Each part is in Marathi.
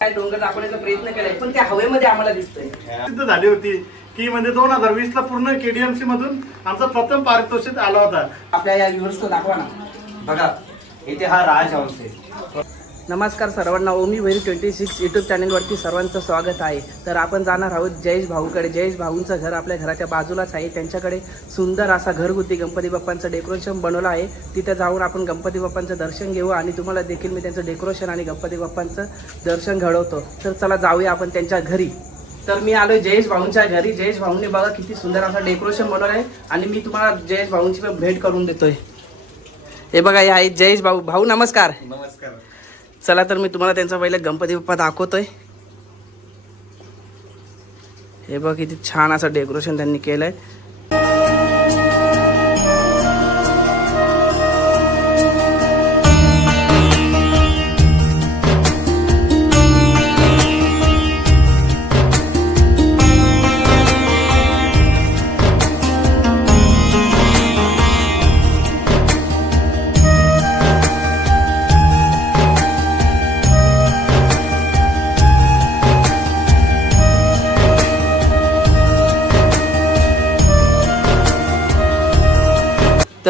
काय डोंगर दाखवण्याचा प्रयत्न केलाय पण त्या हवेमध्ये आम्हाला दिसतंय. सिद्ध झाली होती की म्हणजे दोन हजार वीस ला पूर्ण केडीएमसी मधून आमचा प्रथम पारितोषिक आला होता. आपल्या या व्ह्युअर्सला दाखवा ना. बघा इथे हा राजहंस आहे. नमस्कार सर्वांना ओमी व्हेरी ट्वेंटी सिक्स यूट्यूब चॅनलवरती सर्वांचं स्वागत आहे. तर आपण जाणार आहोत जयेश भाऊकडे. जयेश भाऊंचं घर आपल्या घराच्या बाजूलाच आहे. त्यांच्याकडे सुंदर असा घरगुती गणपती बाप्पांचं डेकोरेशन बनवलं आहे. तिथे जाऊन आपण गणपती बाप्पांचं दर्शन घेऊ आणि तुम्हाला देखील मी त्यांचं डेकोरेशन आणि गणपती बाप्पांचं दर्शन घडवतो. तर चला जाऊया आपण त्यांच्या घरी. तर मी आलो जयेश भाऊंच्या घरी. जयेश भाऊंनी बघा किती सुंदर असं डेकोरेशन बनवलं आहे आणि मी तुम्हाला जयेश भाऊंची पण भेट करून देतोय. हे बघा हे आहे जयेश भाऊ. भाऊ नमस्कार. नमस्कार. चला तर मी तुम्हाला त्यांचा पहिले गणपती बाप्पा दाखवतोय. हे बघ किती छान असं डेकोरेशन त्यांनी केलंय.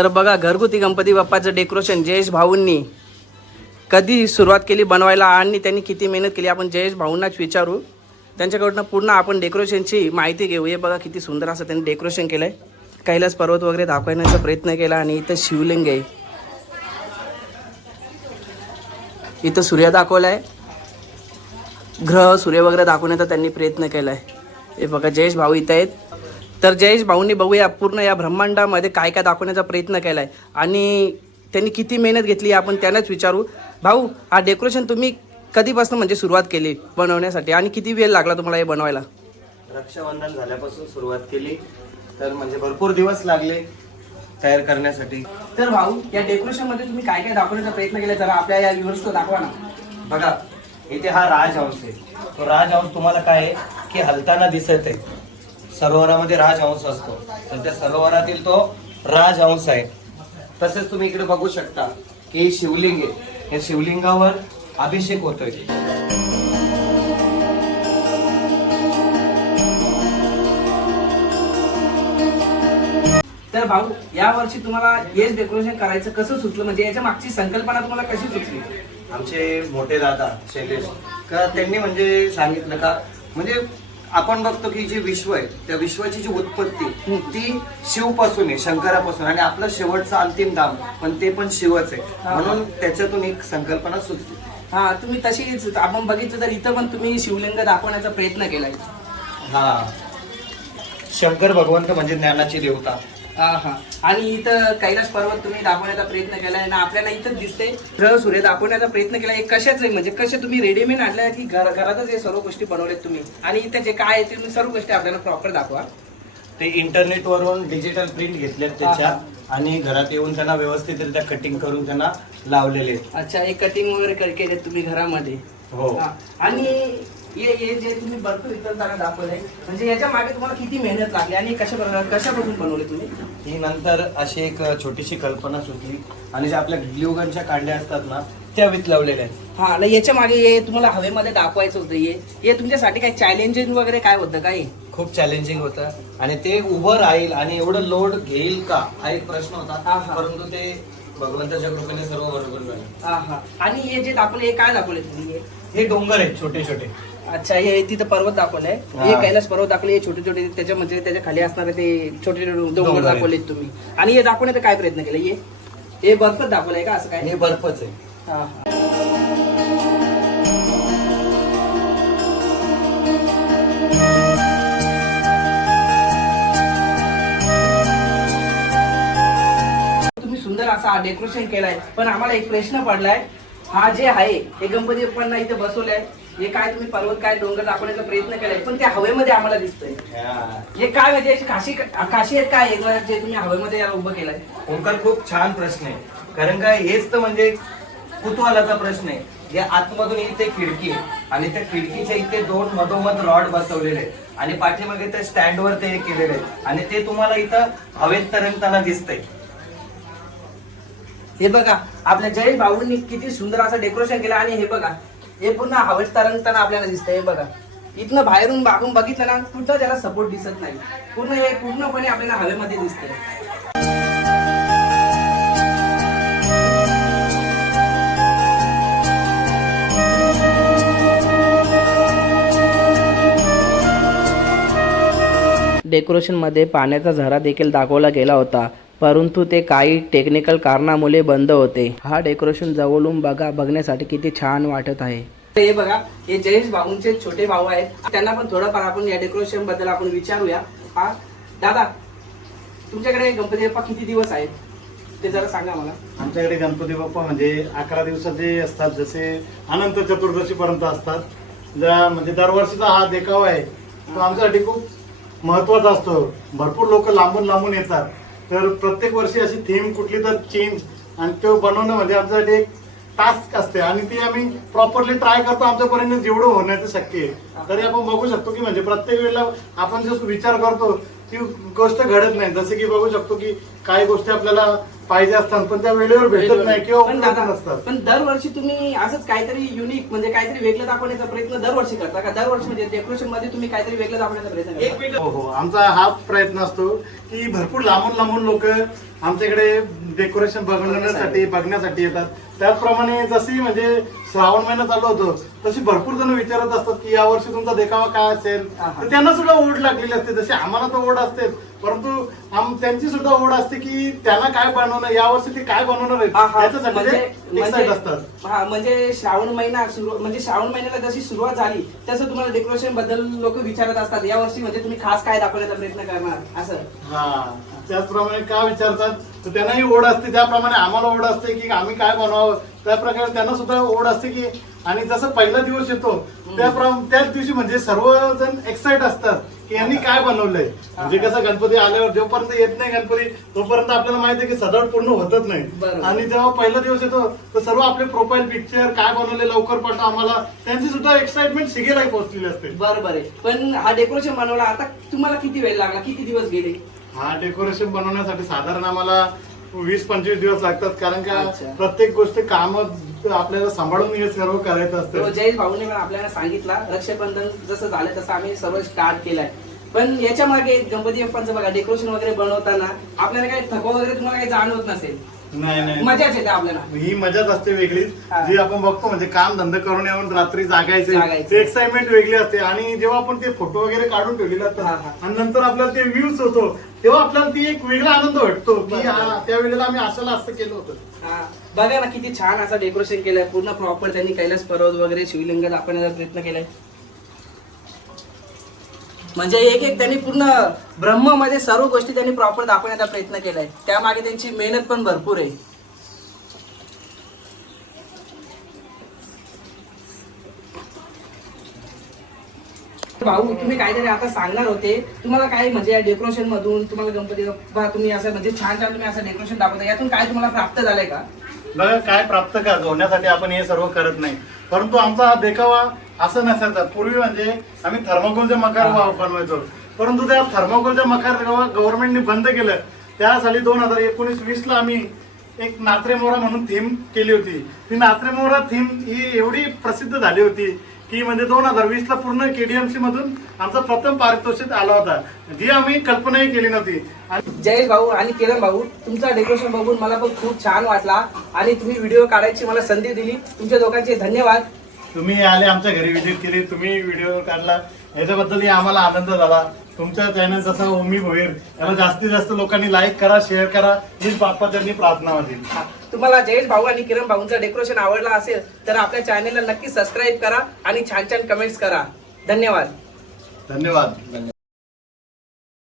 तर बघा घरगुती गणपती बाप्पाचं डेकोरेशन जयेश भाऊंनी कधी सुरुवात केली बनवायला आणि त्यांनी किती मेहनत केली आपण जयेश भाऊंनाच विचारू. त्यांच्याकडनं पूर्ण आपण डेकोरेशनची माहिती घेऊ. हे बघा किती सुंदर असं त्यांनी डेकोरेशन केलं आहे कैलास पर्वत वगैरे दाखवण्याचा प्रयत्न केला आणि इथं शिवलिंग आहे. इथं सूर्य दाखवला आहे ग्रह सूर्य वगैरे दाखवण्याचा त्यांनी प्रयत्न केला आहे हे बघा जयेश भाऊ इथं आहेत. तर जयेश भाऊंनी बघूया पूर्ण या ब्रह्मांडामध्ये काय काय दाखवण्याचा प्रयत्न केला आहे आणि त्यांनी किती मेहनत घेतली आपण त्यांनाच विचारू. भाऊ हा डेकोरेशन तुम्ही कधीपासून म्हणजे सुरुवात केली बनवण्यासाठी? आणि किती वेळ लागला तुम्हाला हे बनवायला? रक्षाबंधन झाल्यापासून सुरुवात केली. तर म्हणजे भरपूर दिवस लागले तयार करण्यासाठी. तर भाऊ या डेकोरेशनमध्ये तुम्ही काय काय दाखवण्याचा प्रयत्न केला जरा आपल्या या व्ह्युअर्सला दाखवा ना. बघा इथे हा राजहंस आहे. तो राजहंस तुम्हाला काय आहे? की हलताना दिसत आहे. सरोवरामध्ये राजहंस असतो. तर त्या सरोवरातील तो राजहंस आहे. तसेच तुम्ही इकडे बघू शकता की हे शिवलिंग आहे. या शिवलिंगावर अभिषेक होतोय. तर भाऊ या वर्षी तुम्हाला हेच डेकोरेशन करायचं कसं सुचलं? म्हणजे याच्या मागची संकल्पना तुम्हाला कशी सुचली? आमचे मोठे दादा शैलेश का त्यांनी म्हणजे सांगितलं का? म्हणजे आपण बघतो की जे विश्व आहे त्या विश्वाची जी उत्पत्ती ती शिवपासून आहे शंकरापासून. आणि आपलं शेवटचं अंतिम धाम पण ते पण शिवच आहे. म्हणून त्याच्यातून एक संकल्पना सुचली. हा तुम्ही तशीच आपण बघितलं तर इथं पण तुम्ही शिवलिंग दाखवण्याचा प्रयत्न केलाय. हा. शंकर भगवंत म्हणजे ज्ञानाची देवता. हा हा. आणि इथं कैलास पर्वत तुम्ही दाखवण्याचा प्रयत्न केलाय ना आपल्याला इथंच दिसते ग्रह सूर्य दाखवण्याचा प्रयत्न केलाय. हे कशाच आहे? म्हणजे कसे तुम्ही रेडीमेड आणल्या की घर घरातच हे सर्व गोष्टी बनवल्यात तुम्ही? आणि इथं जे काय आहे ते तुम्ही सर्व गोष्टी आपल्याला प्रॉपर दाखवा. ते इंटरनेट वरून डिजिटल प्रिंट घेतलेत त्याच्या आणि घरात येऊन त्यांना व्यवस्थितरित्या कटिंग करून त्यांना लावलेले आहेत. अच्छा हे कटिंग वगैरे केले तुम्ही घरामध्ये. हो. हा. आणि हे हे जे तुम्ही बर्फ वितरताना दाखवलंय म्हणजे याच्या मागे तुम्हाला किती मेहनत लागली आणि कशा प्रकार- कशापासून बनवले तुम्ही? ही नंतर अशी एक छोटीशी कल्पना सुचली आणि ज्या आपल्या ग्ल्यूगनच्या कांड्या असतात ना त्या वितलावलेल्या आहेत. हा याच्या मागे हे तुम्हाला हवेमध्ये दाखवायचं होतं हे हे तुमच्यासाठी काय चॅलेंजिंग वगैरे काय होतं काय खूप चॅलेंजिंग होतं आणि ते उभं राहील आणि एवढं लोड घेईल का हा एक प्रश्न हा, होता. हा. परंतु ते भगवंताच्या कृपेने सर्व बरोबर झालं. हा हा. आणि हे जे दाखवले हे काय दाखवले तुम्ही? हे? हे डोंगर आहेत छोटे छोटे अच्छा हे तिथं पर्वत दाखवलंय. हा. कैलास पर्वत दाखवले हे छोटे छोटे त्याच्या म्हणजे त्याच्याखाली असणारे ते छोटे छोटे डोंगर. दाखवलेत तुम्ही. आणि हे दाखवण्याचा काय प्रयत्न केला? हे हे बर्फच दाखवलंय का असं काय? हे बर्फच आहे. हा. तुम्ही सुंदर असा डेकोरेशन केलाय. पण आम्हाला एक प्रश्न पडलाय. हा जे आहे हे गणपती बाप्पांना इथे बसवलंय. हे काय तुम्ही पर्वत काय डोंगर दाखवण्याचा प्रयत्न केलाय पण त्या हवेमध्ये आम्हाला दिसतंय. हे. काय म्हणजे खाशी खासियत काय? जे तुम्ही हवेमध्ये याला उभं केलंय. ओंकार खूप छान प्रश्न आहे. कारण काय हेच तर म्हणजे कुतूहलाचा प्रश्न आहे. या आतमधून इथे खिडकी आहे. आणि त्या खिडकीच्या इथे दोन मधोमध रॉड बसवलेले आहेत. आणि पाठीमागे त्या स्टँडवर ते केलेले आहेत. आणि ते तुम्हाला इथं हवेत तरंगताना दिसतंय. हे बघा आपल्या जयेश भाऊंनी किती सुंदर असं डेकोरेशन केलं. आणि हे बघा हे पूर्ण हवेत तरंगताना आपल्याला दिसतंय हे बघा. इथनं बाहेरून बागून बघितलं ना कुठं त्याला सपोर्ट दिसत नाही. पूर्ण हे पूर्णपणे आपल्याला हवेमध्ये दिसतंय. डेकोरेशनमध्ये पाण्याचा झरा देखील दाखवला गेला होता. परंतु ते काही टेक्निकल कारणामुळे बंद होते. हा डेकोरेशन जवळून बघा बघण्यासाठी किती छान वाटत आहे. हे बघा हे जयेश भाऊंचे छोटे भाऊ आहेत. त्यांना पण थोडंफार आपण या डेकोरेशनबद्दल आपण विचारूया. हा दादा तुमच्याकडे गणपती बाप्पा किती दिवस आहेत? ते जरा सांगा मला. आमच्याकडे गणपती बाप्पा म्हणजे अकरा दिवसाचे असतात जसे अनंत चतुर्दशी पर्यंत असतात. ज्या म्हणजे दरवर्षीचा हा देखावा आहे. तो आमच्यासाठी खूप महत्त्वाचा असतो. भरपूर लोक लांबून लांबून येतात. तर प्रत्येक वर्षी अशी थीम कुठली तर चेंज आणि तो बनवणं म्हणजे आमच्यासाठी एक टास्क असते. आणि ती आम्ही प्रॉपरली ट्राय करतो आमच्यापर्यंत जेवढं होण्याचं शक्य आहे. तरी आपण बघू शकतो की म्हणजे प्रत्येक वेळेला आपण जो विचार करतो ती गोष्ट घडत नाही. जसे की बघू शकतो की काही गोष्टी आपल्याला पाहिजे असतात पण त्या वेळेवर भेटत नाही किंवा पण उपलब्ध दादा नसतात. पण दरवर्षी तुम्ही असंच काहीतरी युनिक म्हणजे काहीतरी वेगळं दाखवण्याचा प्रयत्न दरवर्षी करता का? दरवर्षी म्हणजे डेकोरेशनमध्ये तुम्ही काहीतरी वेगळं दाखवण्याचा प्रयत्न करता? हो हो. आमचा हा प्रयत्न असतो की भरपूर लांबून लांबून लोक आमच्याकडे डेकोरेशन बघण्यासाठी बघण्यासाठी येतात. त्याचप्रमाणे जशी म्हणजे श्रावण महिना चालू होतो तशी भरपूर जण विचारत असतात की यावर्षी तुमचा देखावा काय असेल. तर त्यांना सुद्धा ओढ लागलेली असते. जशी आम्हाला तर ओढ असते परंतु आम त्यांची सुद्धा ओढ असते की त्यांना काय बनवणार यावर्षी ते काय बनवणार हा, हा. म्हणजे एक्साइट असतात. म्हणजे- हा म्हणजे श्रावण महिना सुरू म्हणजे श्रावण महिन्याला जशी सुरुवात झाली तसं तुम्हाला डेकोरेशनबद्दल लोक विचारत असतात या वर्षी म्हणजे तुम्ही खास काय दाखवण्याचा प्रयत्न करणार असं. हा त्याचप्रमाणे का विचारतात? तर त्यांनाही ओढ असते त्याप्रमाणे आम्हाला ओढ असते की आम्ही काय बनवावं? त्या प्रकारे त्यांना सुद्धा ओढ असते की आणि जसं पहिला दिवस येतो त्याप्रमाणे त्याच दिवशी म्हणजे सर्वजण एक्साइट असतात की यांनी काय बनवलंय. म्हणजे कसं गणपती आल्यावर जोपर्यंत येत नाही गणपती तोपर्यंत आपल्याला माहिती आहे की सजावट पूर्ण होतच नाही. आणि जेव्हा पहिला दिवस येतो तर सर्व आपले प्रोफाईल पिक्चर काय बनवले लवकर पाठवा आम्हाला. त्यांची सुद्धा एक्साइटमेंट शिगेलाही पोहोचलेली असते. बरोबर आहे. पण हा डेकोरेशन बनवला आता तुम्हाला किती वेळ लागला? किती दिवस गेले? हा डेकोरेशन बनवण्यासाठी साधारण आम्हाला वीस पंचवीस दिवस लागतात. कारण का अच्छा. प्रत्येक गोष्ट काम आपल्याला सांभाळून हे सर्व करायचं तो असतं जयेश भाऊने पण आपल्याला सांगितला. रक्षाबंधन जसं झालं तसं आम्ही सर्व स्टार्ट केलंय. पण याच्या मागे गणपती बाप्पांचं बघा डेकोरेशन वगैरे बनवताना आपल्याला काही थकवा वगैरे तुम्हाला काही जाणवत नसेल. नाही नाही मजाच येते आपल्याला ही मजाच असते वेगळीच हा. जी आपण बघतो म्हणजे काम धंदा करून येऊन रात्री जागायचे जागायचे. एक्साइटमेंट वेगळी असते आणि जेव्हा आपण ते फोटो वगैरे काढून ठेवलेले हा, असतात हा. आणि नंतर आपल्याला ते व्ह्यूज होतो तेव्हा आपल्याला ती एक वेगळा आनंद वाटतो की बरोबर. हा त्यावेळेला आम्ही असाला असं केलं होतं हा. बघा ना किती छान असं डेकोरेशन केलंय पूर्ण प्रॉपर त्यांनी कैलास पर्वत वगैरे शिवलिंग दाखवण्याचा प्रयत्न केलाय म्हणजे एक एक त्यांनी पूर्ण ब्रह्ममध्ये सर्व गोष्टी त्यांनी प्रॉपर दाखवण्याचा प्रयत्न केलाय. त्यामागे त्यांची मेहनत पण भरपूर आहे. भाऊ तुम्ही काहीतरी आता सांगणार होते. तुम्हाला काय म्हणजे या डेकोरेशन मधून तुम्हाला गणपती बाप्पा तुम्ही असं म्हणजे छान छान तुम्ही असं डेकोरेशन दाखवता यातून काय तुम्हाला प्राप्त झालंय का? बघा काय प्राप्त का? होण्यासाठी आपण हे सर्व करत नाही. परंतु आमचा हा देखावा असं नसायचा पूर्वी म्हणजे आम्ही थर्माकोलचे मकार बनवायचो. परंतु त्या थर्माकोलच्या मकार गव्हर्नमेंटने बंद केलं. त्या साली दोन हजार एकोणीस वीस ला आम्ही एक नात्रे मोरा म्हणून थीम केली होती. ती नात्रे मोरा थीम ही एवढी प्रसिद्ध झाली होती की म्हणजे दोन हजार वीस ला पूर्ण केडीएमसी मधून आमचा प्रथम पारितोषिक आला होता. जी आम्ही कल्पनाही केली नव्हती. आणि जयेश भाऊ आणि किरण भाऊ तुमचा डेकोरेशन बघून मला पण खूप छान वाटला आणि तुम्ही व्हिडिओ काढायची मला संधी दिली. तुमच्या दोघांचे धन्यवाद. तुम्ही आले आमच्या घरी विजिट केली तुम्ही व्हिडिओ काढला. याच्याबद्दलही आम्हाला आनंद झाला. तुमचा चॅनल जसा ओमी भोईर याला जास्तीत जास्त लोकांनी लाईक करा शेअर करा. हीच बाप्पा त्यांनी प्रार्थना होती. तुम्हाला जयेश भाऊ आणि किरण भाऊंचं डेकोरेशन आवडलं असेल तर आपल्या चॅनेलला नक्की सबस्क्राईब करा आणि छान छान कमेंट्स करा. धन्यवाद. धन्यवाद.